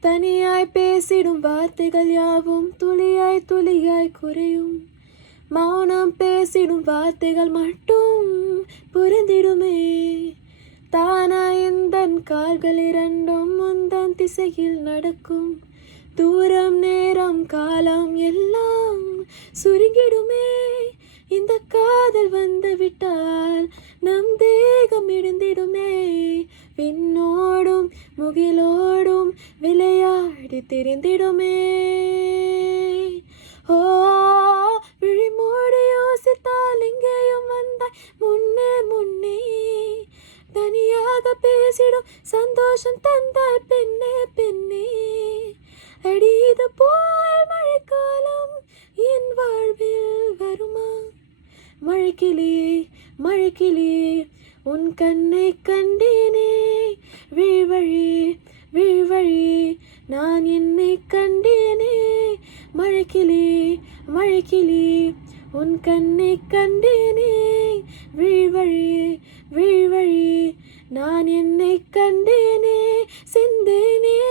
தனியாய் பேசிடும் வார்த்தைகள் யாவும் துளியாய் துளியாய் குறையும். மௌனம் பேசிடும் வார்த்தைகள் மட்டும் புரிந்திடுமே. தானாய் எந்தன் கால்கள் இரண்டும் முந்தன் திசையில் நடக்கும். தூரம் நேரம் காலம் எல்லாம் சுருங்கிடுமே. இந்த காதல் வந்து விட்டால் நம் தேகம் இடிந்திடுமே. விண்ணோடும் முகிலோடும் விளையாடி தெரிந்திடுமே. ஓ விழிமூடி யோசித்தால் எங்கேயும் வந்தாய் முன்னே முன்னே. தனியாக பேசிடும் சந்தோஷம் தந்தாய் பெண்ணே பெண்ணே. அடிது போல் மழைக்காலம் என் வாழ்வில் வருமா? மழைக்கிளியே மழைக்கிளியே உன் கண்ணை கண்டேனே. வீழ்வழியே வீழ்வழியே நான் என்னை கண்டேனே. மழைக்கிளியே மழைக்கிளியே உன் கண்ணை கண்டேனே. வீழ்வழியே வீழ்வழியே நான் என்னை கண்டேனே. சிந்தேனே